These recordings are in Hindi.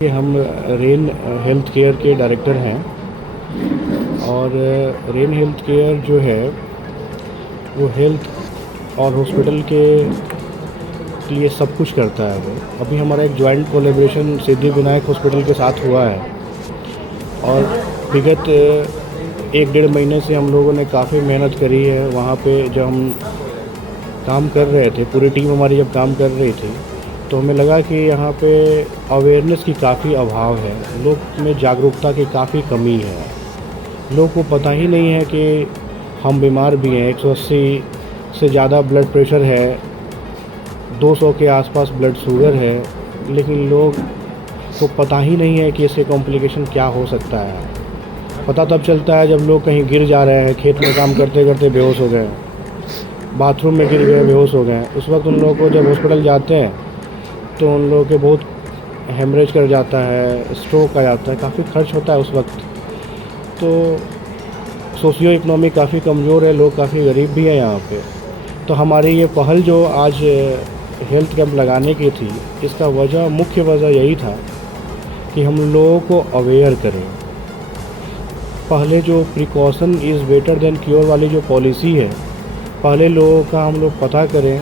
कि हम रेन हेल्थ केयर के डायरेक्टर हैं और रेन हेल्थ केयर जो है वो हेल्थ और हॉस्पिटल के लिए सब कुछ करता है। वो अभी हमारा एक जॉइंट कोलैबोरेशन सिद्धिविनायक हॉस्पिटल के साथ हुआ है और विगत 1-1.5 महीने से हम लोगों ने काफ़ी मेहनत करी है। वहाँ पे जब हम काम कर रहे थे, पूरी टीम हमारी जब काम कर रही थी, तो हमें लगा कि यहाँ पे अवेयरनेस की काफ़ी अभाव है, लोग में जागरूकता की काफ़ी कमी है। लोग को पता ही नहीं है कि हम बीमार भी हैं। 180 से ज़्यादा ब्लड प्रेशर है, 200 के आसपास ब्लड शुगर है, लेकिन लोग को पता ही नहीं है कि इससे कॉम्प्लिकेशन क्या हो सकता है। पता तब चलता है जब लोग कहीं गिर जा रहे हैं, खेत में काम करते करते बेहोश हो गए, बाथरूम में गिर गए, बेहोश हो गए। उस वक्त उन लोगों को जब हॉस्पिटल जाते हैं तो उन लोगों के बहुत हेमरेज कर जाता है, स्ट्रोक आ जाता है, काफ़ी खर्च होता है उस वक्त। तो सोशियो इकोनॉमी काफ़ी कमज़ोर है, लोग काफ़ी गरीब भी हैं यहाँ पे। तो हमारी ये पहल जो आज हेल्थ कैंप लगाने की थी, इसका मुख्य वजह यही था कि हम लोगों को अवेयर करें। पहले जो precaution is better than cure वाली जो पॉलिसी है, पहले लोगों का हम लोग पता करें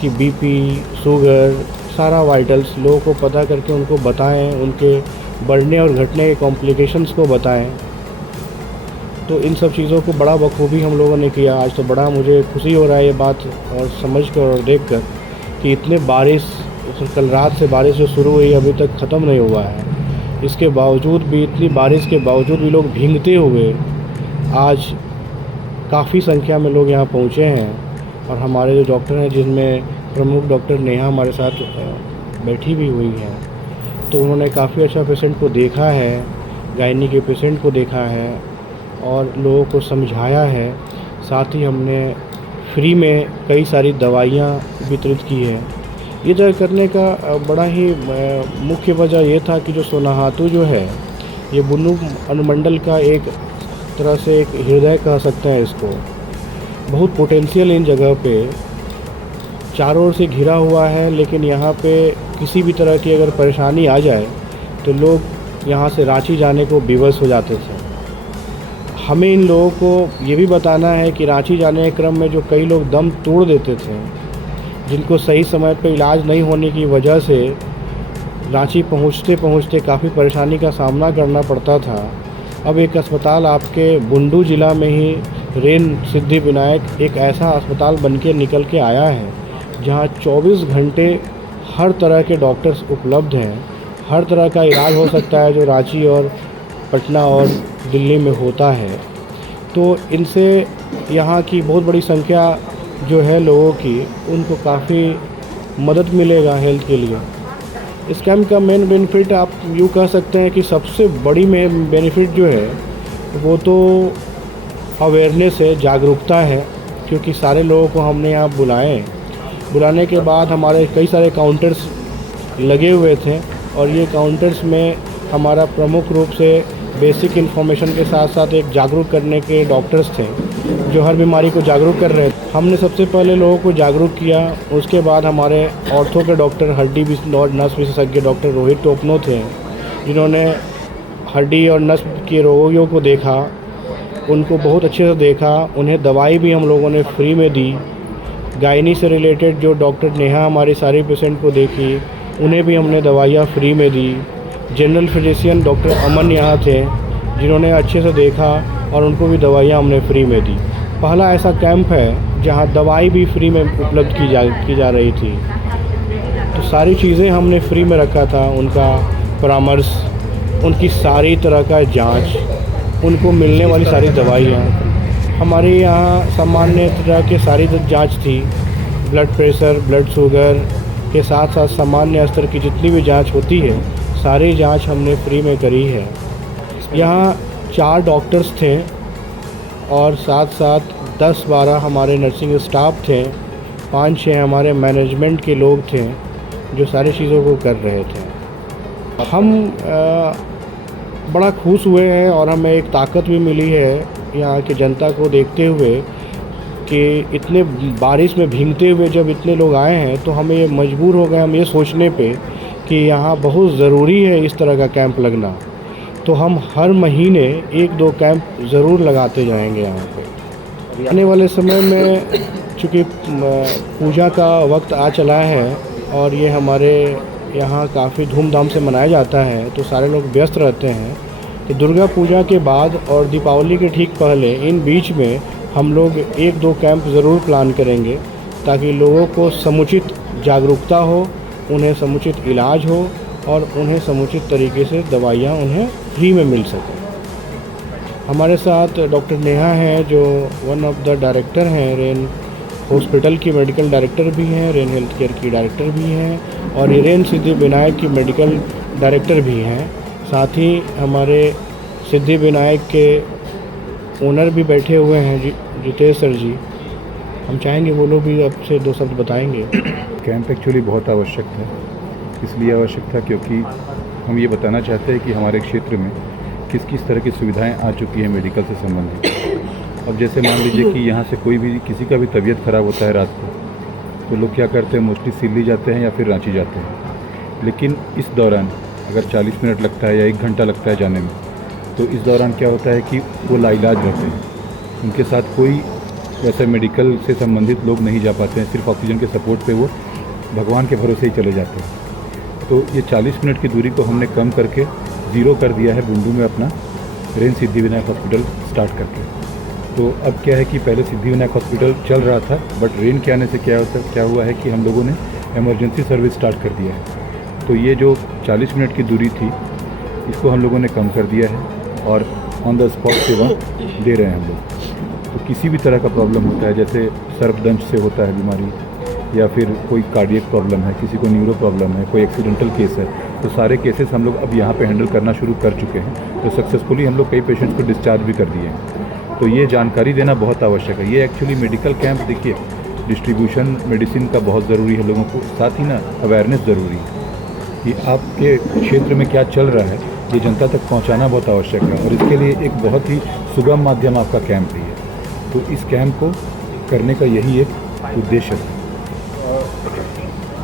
कि बीपी, शुगर, सारा वाइटल्स लोगों को पता करके उनको बताएं, उनके बढ़ने और घटने के कॉम्प्लिकेशंस को बताएं। तो इन सब चीज़ों को बड़ा बखूबी हम लोगों ने किया। आज तो बड़ा मुझे खुशी हो रहा है ये बात और समझ कर और देख कर कि इतने बारिश, कल रात से बारिश जो शुरू हुई अभी तक ख़त्म नहीं हुआ है। इसके बावजूद भी, इतनी बारिश के बावजूद भी लोग भीगते हुए आज काफ़ी संख्या में लोग यहाँ पहुँचे हैं। और हमारे जो डॉक्टर हैं, जिनमें प्रमुख डॉक्टर नेहा हमारे साथ बैठी भी हुई हैं, तो उन्होंने काफ़ी अच्छा पेशेंट को देखा है, गायनी के पेशेंट को देखा है और लोगों को समझाया है। साथ ही हमने फ्री में कई सारी दवाइयाँ वितरित की है। ये जो करने का बड़ा ही मुख्य वजह ये था कि जो सोनाहातू जो है, ये बुन्नू अनुमंडल का एक तरह से एक हृदय कह सकते हैं इसको। बहुत पोटेंशियल इन जगह पे चारों ओर से घिरा हुआ है, लेकिन यहाँ पे किसी भी तरह की अगर परेशानी आ जाए तो लोग यहाँ से रांची जाने को विवश हो जाते थे। हमें इन लोगों को ये भी बताना है कि रांची जाने के क्रम में जो कई लोग दम तोड़ देते थे, जिनको सही समय पे इलाज नहीं होने की वजह से रांची पहुँचते पहुँचते काफ़ी परेशानी का सामना करना पड़ता था। अब एक अस्पताल आपके बुंडू ज़िला में ही, रेन सिद्धिविनायक, एक ऐसा अस्पताल बनके निकल के आया है जहाँ 24 घंटे हर तरह के डॉक्टर्स उपलब्ध हैं। हर तरह का इलाज हो सकता है जो रांची और पटना और दिल्ली में होता है। तो इनसे यहाँ की बहुत बड़ी संख्या जो है लोगों की, उनको काफ़ी मदद मिलेगा हेल्थ के लिए। इस कैंप का मेन बेनिफिट आप यूँ कह सकते हैं कि सबसे बड़ी मेन बेनिफिट जो है वो तो अवेयरनेस है, जागरूकता है। क्योंकि सारे लोगों को हमने यहाँ बुलाने के बाद हमारे कई सारे काउंटर्स लगे हुए थे और ये काउंटर्स में हमारा प्रमुख रूप से बेसिक इन्फॉर्मेशन के साथ साथ एक जागरूक करने के डॉक्टर्स थे जो हर बीमारी को जागरूक कर रहे थे। हमने सबसे पहले लोगों को जागरूक किया, उसके बाद हमारे ऑर्थो के डॉक्टर, हड्डी और नस विशेषज्ञ डॉक्टर रोहित टोपनो थे, जिन्होंने हड्डी और नस के रोगियों को देखा, उनको बहुत अच्छे से देखा। उन्हें दवाई भी हम लोगों ने फ्री में दी। गायनी से रिलेटेड जो डॉक्टर नेहा हमारी सारी पेशेंट को देखी, उन्हें भी हमने दवाइयाँ फ्री में दी। जनरल फिजिशियन डॉक्टर अमन यहाँ थे, जिन्होंने अच्छे से देखा और उनको भी दवाइयाँ हमने फ्री में दी। पहला ऐसा कैंप है जहाँ दवाई भी फ्री में उपलब्ध की जा रही थी। तो सारी चीज़ें हमने फ्री में रखा था, उनका परामर्श, उनकी सारी तरह का जांच, उनको मिलने वाली सारी दवाइयाँ। हमारे यहाँ सामान्य तरह के सारी जांच थी, ब्लड प्रेशर, ब्लड शुगर के साथ साथ सामान्य स्तर की जितनी भी जांच होती है, सारी जांच हमने फ्री में करी है। यहाँ 4 डॉक्टर्स थे और साथ साथ 10-12 हमारे नर्सिंग स्टाफ थे, 5-6 हमारे मैनेजमेंट के लोग थे जो सारी चीज़ों को कर रहे थे। हम बड़ा खुश हुए हैं और हमें एक ताकत भी मिली है यहाँ की जनता को देखते हुए कि इतने बारिश में भीगते हुए जब इतने लोग आए हैं, तो हमें ये मजबूर हो गए हम ये सोचने पे कि यहाँ बहुत ज़रूरी है इस तरह का कैंप लगना, तो हम हर महीने 1-2 कैंप ज़रूर लगाते जाएंगे यहाँ पे। आने वाले समय में चूँकि पूजा का वक्त आ चला है और ये हमारे यहाँ काफ़ी धूमधाम से मनाया जाता है, तो सारे लोग व्यस्त रहते हैं। तो दुर्गा पूजा के बाद और दीपावली के ठीक पहले इन बीच में हम लोग 1-2 कैंप ज़रूर प्लान करेंगे, ताकि लोगों को समुचित जागरूकता हो, उन्हें समुचित इलाज हो और उन्हें समुचित तरीके से दवाइयाँ उन्हें फ्री में मिल सकें। हमारे साथ डॉक्टर नेहा हैं, जो वन ऑफ द डायरेक्टर हैं, रेन हॉस्पिटल की मेडिकल डायरेक्टर भी हैं, रेन हेल्थ केयर की डायरेक्टर भी हैं और रेन सिद्धि विनायक की मेडिकल डायरेक्टर भी हैं। साथ ही हमारे सिद्धि विनायक के ओनर भी बैठे हुए हैं, जितेश सर जी। हम चाहेंगे वो लोग भी आपसे 2 शब्द बताएंगे। कैंप एक्चुअली बहुत आवश्यक था, इसलिए आवश्यक था क्योंकि हम ये बताना चाहते हैं कि हमारे क्षेत्र में किस किस तरह की सुविधाएं आ चुकी हैं मेडिकल से संबंधित। अब जैसे मान लीजिए कि यहाँ से कोई भी किसी का भी तबीयत ख़राब होता है रात को, तो लोग क्या करते हैं, मोस्टली सिल्ली जाते हैं या फिर रांची जाते हैं। लेकिन इस दौरान अगर 40 मिनट लगता है या 1 घंटा लगता है जाने में, तो इस दौरान क्या होता है कि वो लाइलाज रहते हैं, उनके साथ कोई वैसे मेडिकल से संबंधित लोग नहीं जा पाते हैं, सिर्फ ऑक्सीजन के सपोर्ट पे वो भगवान के भरोसे ही चले जाते हैं। तो ये 40 मिनट की दूरी को हमने कम करके 0 कर दिया है बुंडू में अपना rain Siddhi Vinayak hospital start करके। तो अब क्या है कि पहले सिद्धि विनायक हॉस्पिटल चल रहा था, बट रेन के आने से क्या हुआ है कि हम लोगों ने इमरजेंसी सर्विस स्टार्ट कर दिया है। तो ये जो 40 मिनट की दूरी थी, इसको हम लोगों ने कम कर दिया है और ऑन द स्पॉट सेवा दे रहे हैं हम लोग। तो किसी भी तरह का प्रॉब्लम होता है, जैसे सर्पदंश से होता है बीमारी, या फिर कोई कार्डियक प्रॉब्लम है, किसी को न्यूरो प्रॉब्लम है, कोई एक्सीडेंटल केस है, तो सारे केसेस हम लोग अब यहाँ पे हैंडल करना शुरू कर चुके हैं। तो सक्सेसफुली हम लोग कई पेशेंट्स को डिस्चार्ज भी कर दिए हैं। तो ये जानकारी देना बहुत आवश्यक है। ये एक्चुअली मेडिकल कैंप, देखिए, डिस्ट्रीब्यूशन मेडिसिन का बहुत ज़रूरी है लोगों को, साथ ही ना अवेयरनेस ज़रूरी है कि आपके क्षेत्र में क्या चल रहा है, ये जनता तक पहुँचाना बहुत आवश्यक है। और इसके लिए एक बहुत ही सुगम माध्यम आपका कैंप भी है। तो इस कैंप को करने का यही एक उद्देश्य है।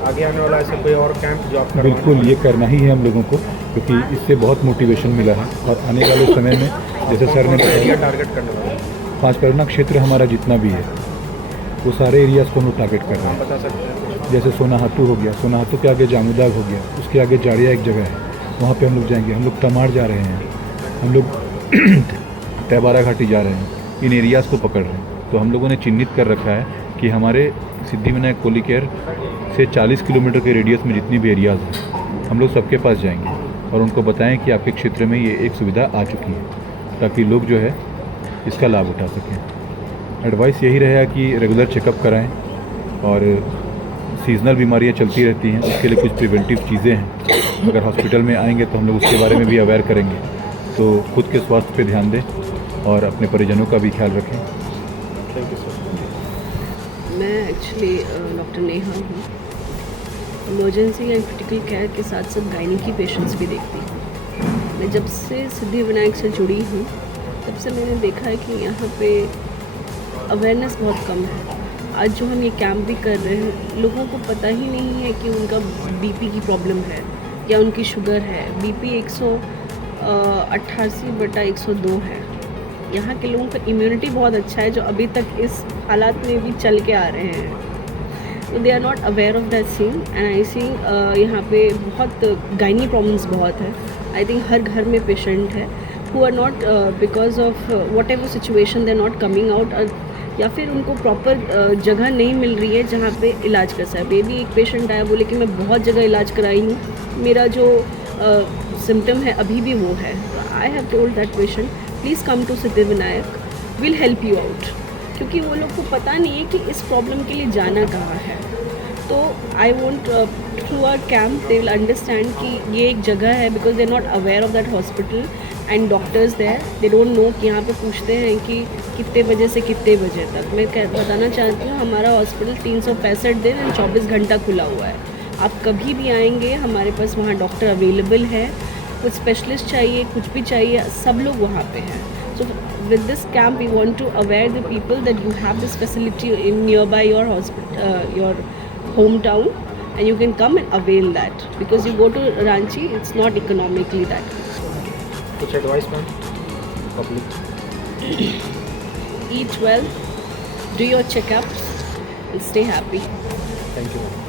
आगे आने वाला ऐसा कोई और कैंप जो आप बिल्कुल ये करना ही है हम लोगों को, क्योंकि इससे बहुत मोटिवेशन मिला है। और आने वाले समय में जैसे सर ने बताया, टारगेट करने वाला 5 परगना क्षेत्र हमारा जितना भी है, वो सारे एरियाज़ को हम लोग टारगेट कर रहे हैं। बता सकते हैं? जैसे सोनाहातू हो गया, सोनाहातू के आगे जामुदाग हो गया, उसके आगे जाड़िया एक जगह है, वहाँ पे हम लोग जाएंगे। हम लोग तमाड़ जा रहे हैं, हम लोग तैबारा घाटी जा रहे हैं, इन एरियाज़ को पकड़ रहे हैं। तो हम लोगों ने चिन्हित कर रखा है कि हमारे सिद्धि विनायक पोलीकेयर से 40 किलोमीटर के रेडियस में जितनी भी एरियाज़ हैं, हम लोग सबके पास जाएंगे और उनको बताएं कि आपके क्षेत्र में ये एक सुविधा आ चुकी है, ताकि लोग जो है इसका लाभ उठा सकें। एडवाइस यही रहेगा कि रेगुलर चेकअप कराएं और सीजनल बीमारियां चलती रहती हैं, उसके लिए कुछ प्रिवेंटिव चीज़ें हैं। अगर हॉस्पिटल में आएंगे तो हम लोग उसके बारे में भी अवेयर करेंगे। तो खुद के स्वास्थ्य पे ध्यान दें और अपने परिजनों का भी ख्याल रखें। Thank you sir. मैं एक्चुअली डॉक्टर नेहा हूँ। इमरजेंसी एंड क्रिटिकल केयर के साथ साथ गायनी की पेशेंट्स भी देखती हूँ। मैं जब से सिद्धि विनायक से जुड़ी हूँ, तब से मैंने देखा है कि यहाँ पे अवेयरनेस बहुत कम है। आज जो हम ये कैंप भी कर रहे हैं, लोगों को पता ही नहीं है कि उनका बीपी की प्रॉब्लम है या उनकी शुगर है। बीपी 188/102 है। यहाँ के लोगों का इम्यूनिटी बहुत अच्छा है, जो अभी तक इस हालात में भी चल के आ रहे हैं। तो they are not aware of that scene and I think यहाँ पे बहुत गायनी प्रॉब्लम्स बहुत है। आई थिंक हर घर में पेशेंट है who are not because of whatever situation they are not coming out, या फिर उनको प्रॉपर जगह नहीं मिल रही है जहाँ पे इलाज कर सकते। बेबी एक पेशेंट आया, बोले कि मैं बहुत जगह इलाज कराई हूँ, मेरा जो सिम्टम है अभी भी वो है। I have told that patient please come to Siddhi Vinayak, will help you out, क्योंकि वो लोग को पता नहीं है कि इस प्रॉब्लम के लिए जाना कहाँ है। तो I want through our camp they will understand कि ये एक जगह है, because they are not aware of that hospital and doctors there, they don't know कि यहाँ पे पूछते हैं कि कितने बजे से कितने बजे तक। मैं बताना चाहती हूँ हमारा हॉस्पिटल 365 दिन एंड 24 घंटा खुला हुआ है। आप कभी भी आएंगे, हमारे पास वहाँ डॉक्टर अवेलेबल है। कुछ स्पेशलिस्ट चाहिए, कुछ भी चाहिए, सब लोग वहाँ पे हैं। सो with this camp we want to aware the people that you have this facility in nearby your hospital, your hometown, and you can come and avail that, because you go to Ranchi, it's not economically that. कुछ advice ma'am public? Eat well, do your checkups, and stay happy. Thank you ma'am.